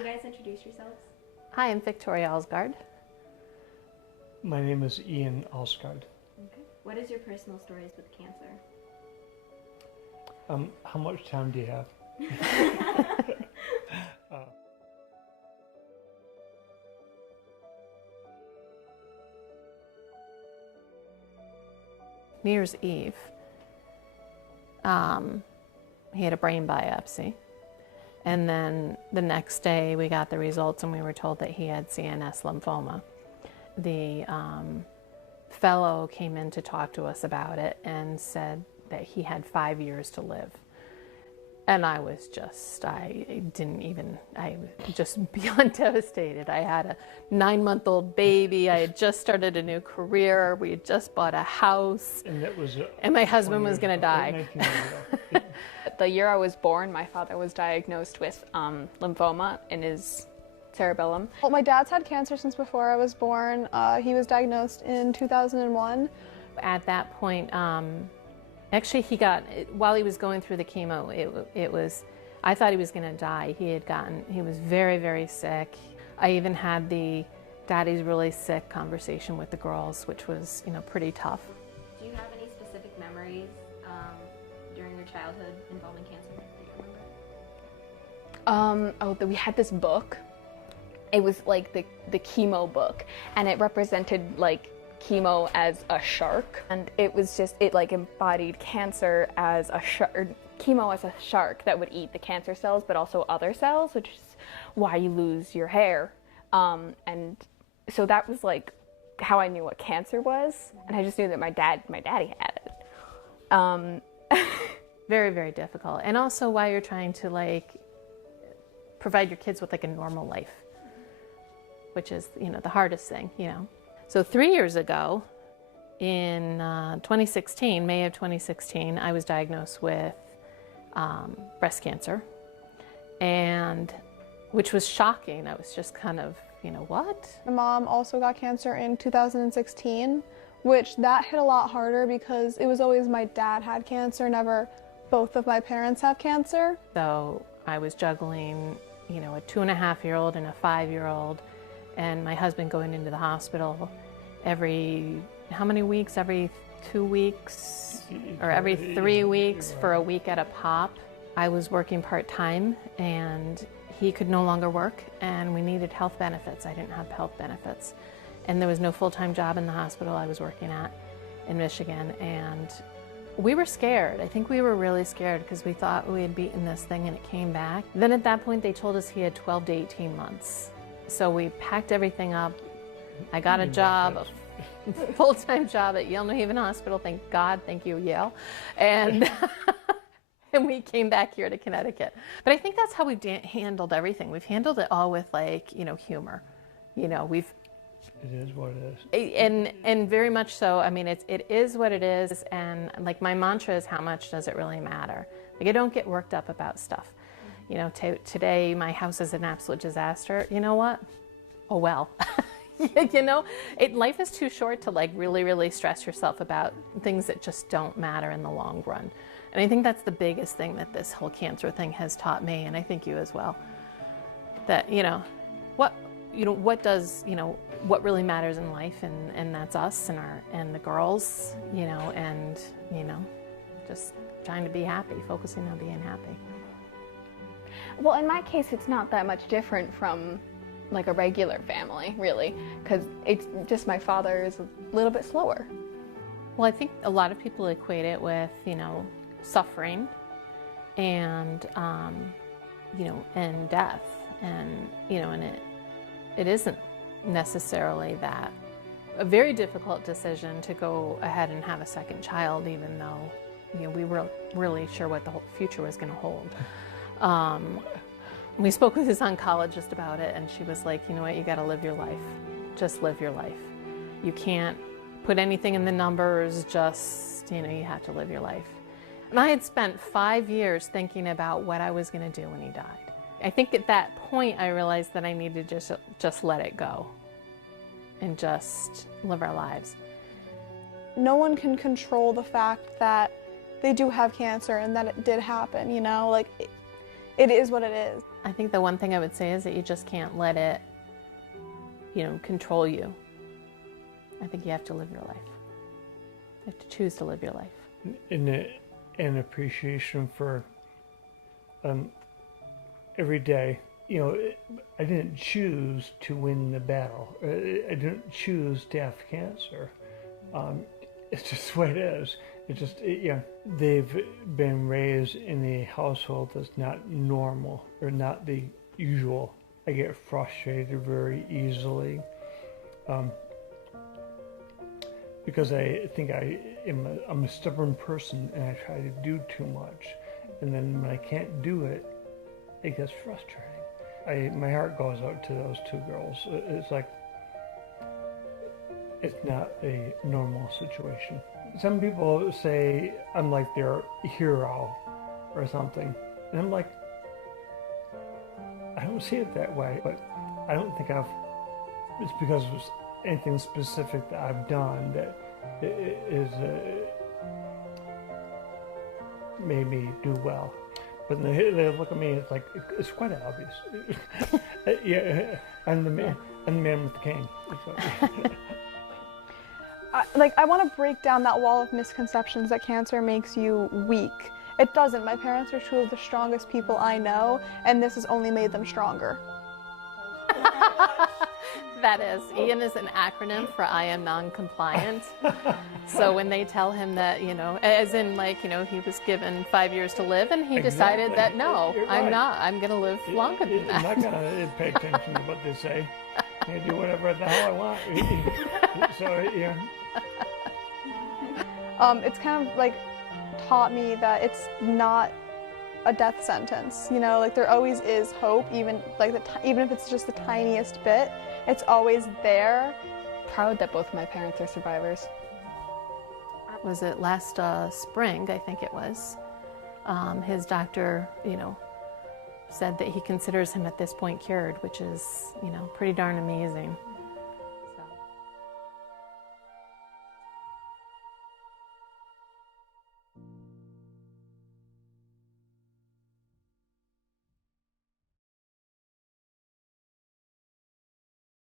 you guys introduce yourselves? Hi, I'm Victoria Alsgaard. My name is Ian Alsgaard. Okay. What is your personal stories with cancer? How much time do you have? New Year's Eve, he had a brain biopsy. And then the next day we got the results and we were told that he had CNS lymphoma. The fellow came in to talk to us about it and said that he had 5 years to live. And I was just beyond devastated. I had a 9-month-old baby. I had just started a new career. We had just bought a house. And my husband was going to die. The year I was born, my father was diagnosed with lymphoma in his cerebellum. Well, my dad's had cancer since before I was born. He was diagnosed in 2001. At that point, actually, while he was going through the chemo, I thought he was going to die. He was very, very sick. I even had the daddy's really sick conversation with the girls, which was, pretty tough. Do you have any specific memories during your childhood involving cancer that you remember? We had this book. It was like the chemo book, and it represented like chemo as a shark, and it embodied cancer as a shark, chemo as a shark that would eat the cancer cells but also other cells, which is why you lose your hair. And so that was like how I knew what cancer was, and I just knew that my daddy had it. Very, very difficult. And also why you're trying to provide your kids with a normal life, which is, the hardest thing, So 3 years ago, in 2016, May of 2016, I was diagnosed with breast cancer, and which was shocking. I was just kind of, what? My mom also got cancer in 2016, which that hit a lot harder because it was always my dad had cancer, never both of my parents have cancer. So I was juggling, a 2.5-year-old and a 5-year-old, and my husband going into the hospital how many weeks? Every 2 weeks or every 3 weeks for a week at a pop. I was working part-time and he could no longer work, and we needed health benefits. I didn't have health benefits. And there was no full-time job in the hospital I was working at in Michigan, and we were scared. I think we were really scared because we thought we had beaten this thing and it came back. Then at that point they told us he had 12 to 18 months. So we packed everything up. I got a job, a full-time job at Yale New Haven Hospital. Thank God, thank you, Yale. And and we came back here to Connecticut. But I think that's how we've handled everything. We've handled it all with humor. It is what it is. And very much so. I mean, it is what it is. And my mantra is, how much does it really matter? I don't get worked up about stuff. Today my house is an absolute disaster. You know what? Oh well. Life is too short to really, really stress yourself about things that just don't matter in the long run. And I think that's the biggest thing that this whole cancer thing has taught me, and I think you as well. That what really matters in life, and that's us and the girls, and just trying to be happy, focusing on being happy. Well, in my case, it's not that much different from a regular family, really, because it's just my father is a little bit slower. Well, I think a lot of people equate it with, suffering and, and death, and, and it isn't necessarily that. A very difficult decision to go ahead and have a second child, even though, we were really sure what the whole future was going to hold. We spoke with his oncologist about it, and she was like, you know what, you got to live your life. Just live your life. You can't put anything in the numbers, just, you have to live your life. And I had spent 5 years thinking about what I was going to do when he died. I think at that point I realized that I needed to just let it go and just live our lives. No one can control the fact that they do have cancer and that it did happen, it is what it is. I think the one thing I would say is that you just can't let it, control you. I think you have to live your life. You have to choose to live your life. An appreciation for every day. I didn't choose to win the battle. I didn't choose to have cancer. It's just the way it is. They've been raised in a household that's not normal or not the usual. I get frustrated very easily because I think I'm a stubborn person and I try to do too much. And then when I can't do it, it gets frustrating. My heart goes out to those two girls. It's like, it's not a normal situation. Some people say I'm like their hero or something. And I'm like, I don't see it that way, but I don't think it's because of anything specific that I've done that is made me do well. But they look at me, it's like, it's quite obvious. Yeah, I'm the man with the cane. I want to break down that wall of misconceptions that cancer makes you weak. It doesn't. My parents are two of the strongest people I know, and this has only made them stronger. That is. Ian is an acronym for I am non-compliant. So when they tell him that, as in he was given 5 years to live and he decided that no, I'm not. I'm going to live longer than that. I'm not going to pay attention to what they say. I do whatever the hell I want. So, yeah. It's kind of taught me that it's not a death sentence. There always is hope, even if it's just the tiniest bit. It's always there. Proud that both my parents are survivors. Was it last spring, I think it was, his doctor, said that he considers him at this point cured, which is, pretty darn amazing.